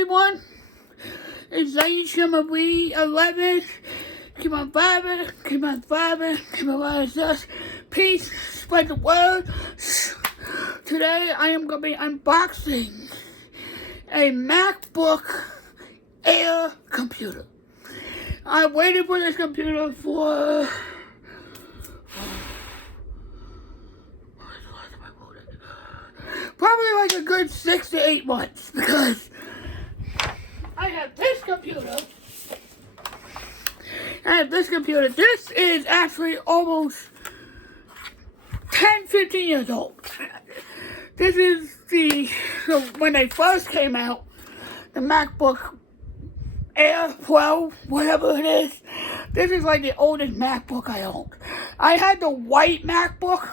everyone? It's Zane Shimmer V11. Keep on vibing, keep on vibing, keep on vibing. Peace, spread the word. Today I am going to be unboxing a MacBook Air computer. I waited for this computer for probably like a good 6 to 8 months because I have this computer. This is actually almost 10, 15 years old. This is so when they first came out, the MacBook Air 12, whatever it is. This is like the oldest MacBook I owned. I had the white MacBook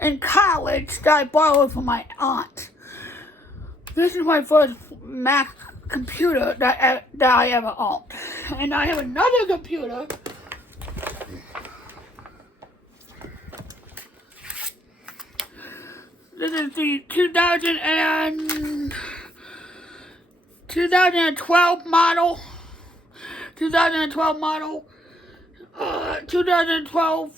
in college that I borrowed from my aunt. This is my first Mac computer that I ever owned. And I have another computer. This is the 2012 model. 2012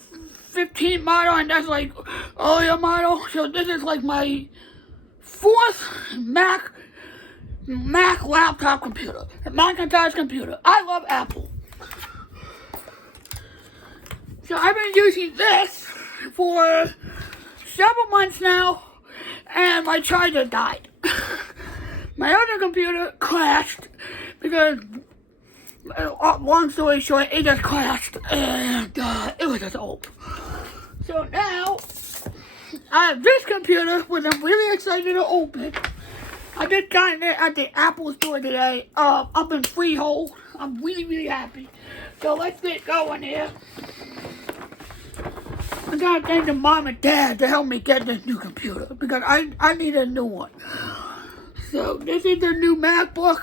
15 model, and that's like earlier model. So this is like my fourth Mac laptop computer, a Macintosh computer. I love Apple. So I've been using this for several months now, and my charger died. My other computer crashed because, long story short, it just crashed, and it was just old. So now, I have this computer, which I'm really excited to open. I just got it at the Apple store today, up in Freehold. I'm really, really happy. So let's get going here. I gotta thank the mom and dad to help me get this new computer, because I need a new one. So this is the new MacBook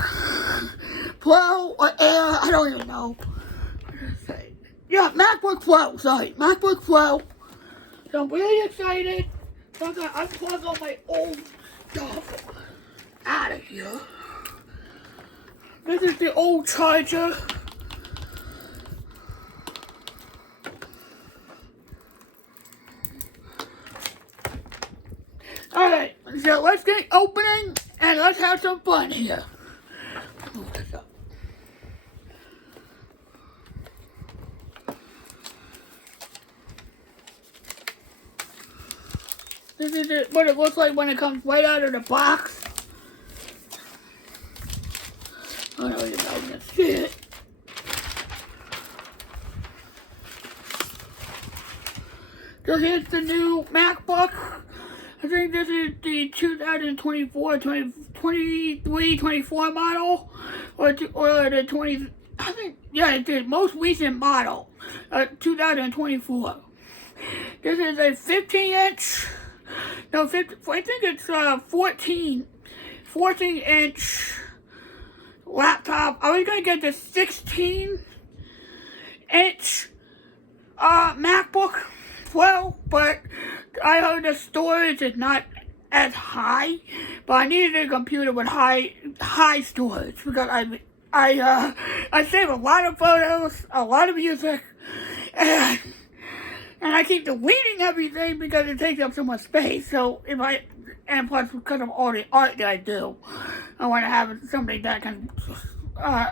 Pro or Air, I don't even know. Yeah, MacBook Pro, sorry, MacBook Pro. So I'm really excited. So I'm gonna unplug all my old stuff out of here. This is the old charger. Alright, so let's get opening and let's have some fun here. Move this up. This is what it looks like when it comes right out of the box. I don't even know if you can see it. So here's the new MacBook. I think this is the 2024, 23, 24 model, or the 20, I think, yeah, it's the most recent model, 2024. This is a 15-inch, no, 50, I think it's 14-inch laptop. I was going to get the 16-inch MacBook Pro, but I heard the storage is not as high, but I needed a computer with high storage because I save a lot of photos, a lot of music, and I keep deleting everything because it takes up so much space. So and plus because of all the art that I do, I want to have something that can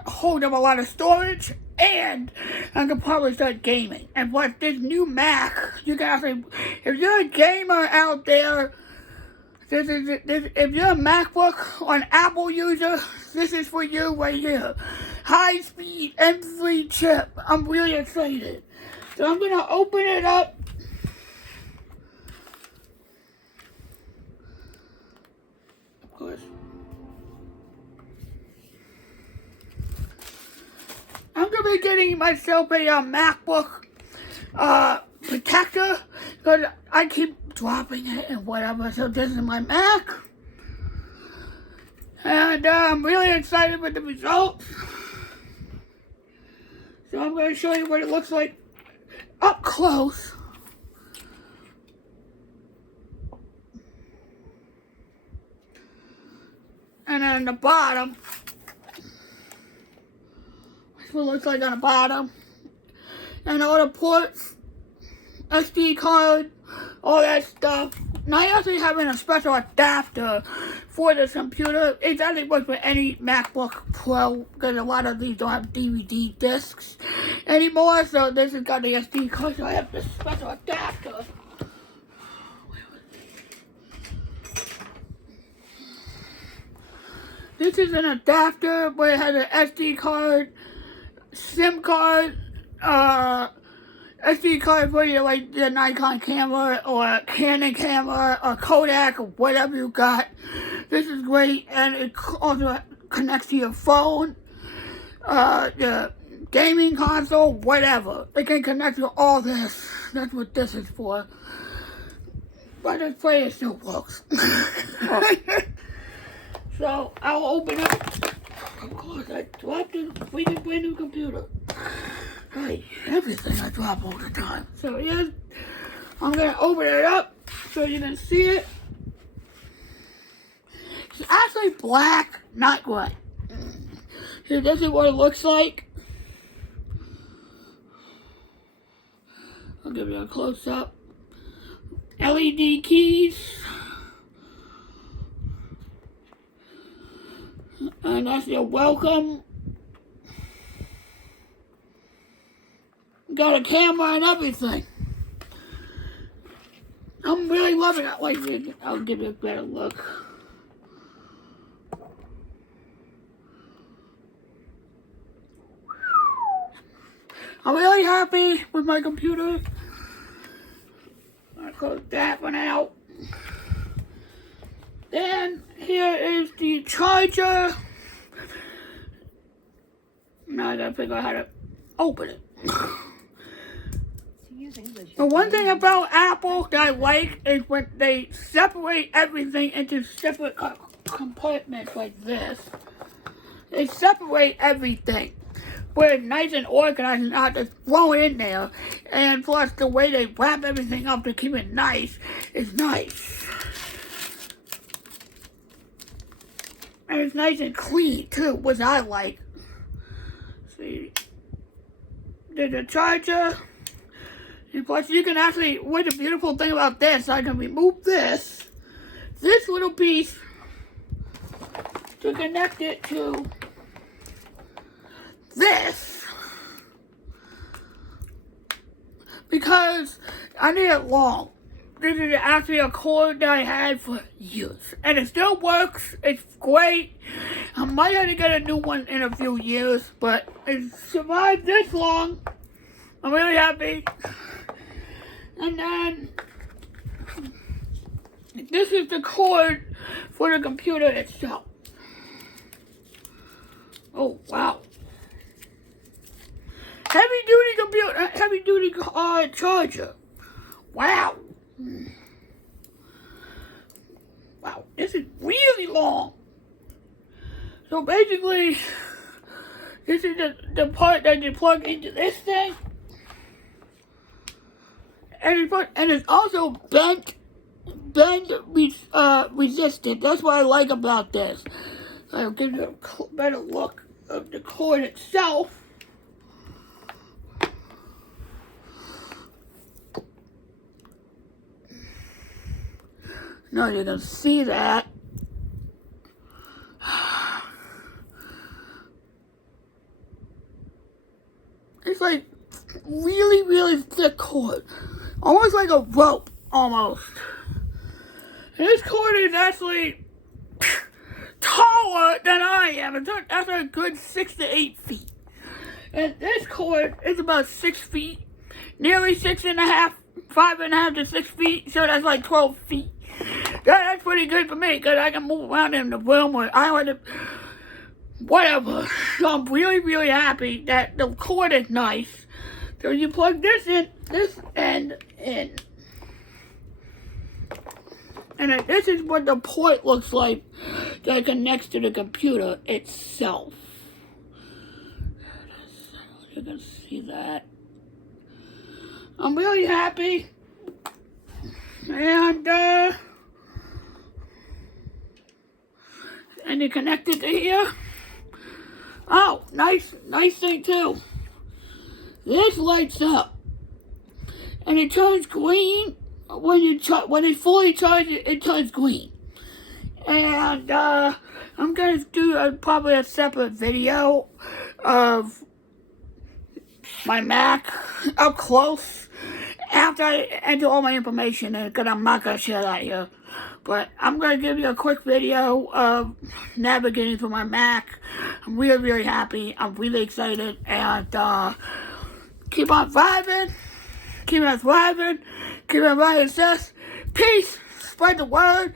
hold up a lot of storage, and I could probably start gaming. And plus this new Mac, you can actually, if you're a gamer out there, if you're a MacBook or an Apple user, this is for you right here. High speed M3 chip. I'm really excited. So I'm gonna open it up. Of course. I'm going to be getting myself a MacBook protector because I keep dropping it and whatever. So this is my Mac. And I'm really excited with the results. So I'm going to show you what it looks like up close. And And then the bottom, that's what it looks like on the bottom. And all the ports, SD card, all that stuff. Now you're actually having a special adapter for this computer. It doesn't work with any MacBook Pro because a lot of these don't have DVD discs anymore. So this has got the SD card, so I have this special adapter. This is an adapter where it has an SD card, SIM card, SD card for your like the Nikon camera or Canon camera or Kodak or whatever you got. This is great, and it also connects to your phone, your gaming console, whatever. It can connect to all this. That's what this is for. But this player still works. So I'll open it. Of course, I dropped a freaking brand new computer. Hey, everything I drop all the time. So here's, I'm gonna open it up so you can see it. It's actually black, not gray. Here, this is what it looks like. I'll give you a close up. LED keys. And that's your welcome. Got a camera and everything. I'm really loving it. Like, I'll give you a better look. I'm really happy with my computer. I'll close that one out. Then here is the charger. Now I gotta figure out how to open it. The one thing about Apple that I like is when they separate everything into separate compartments like this. They separate everything. Where it's nice and organized and not just throw it in there. And plus the way they wrap everything up to keep it nice is nice. And it's nice and clean too, which I like. See, there's a charger. And plus you can actually, what's the beautiful thing about this, I can remove this little piece to connect it to this. Because I need it long. This is actually a cord that I had for years. And it still works. It's great. I might have to get a new one in a few years. But it survived this long. I'm really happy. And then this is the cord for the computer itself. Oh, wow. Heavy duty computer, heavy duty charger. Wow. Wow, this is really long. So basically, this is the part that you plug into this thing. And it's also bend resistant. That's what I like about this. I'll give you a better look of the cord itself. Now you can see that. It's like really, really thick cord. Almost like a rope, almost. And this cord is actually taller than I am. It's actually a good 6 to 8 feet. And this cord is about 6 feet. Nearly 6.5, 5.5 to 6 feet. So that's like 12 feet. That's pretty good for me because I can move around in the room or I want to, whatever. So I'm really, really happy that the cord is nice. So you plug this in, this end in. And then this is what the port looks like that connects to the computer itself. You can see that. I'm really happy. And and you connect it to here. Oh, nice thing too. This lights up, and it turns green when it fully charges. It turns green, and I'm gonna do probably a separate video of my Mac up close after I enter all my information in, because I'm not gonna share that here. But I'm going to give you a quick video of navigating through my Mac. I'm really happy. I'm really excited. And keep on vibing. Keep on thriving. Keep on riding sis. Peace. Spread the word.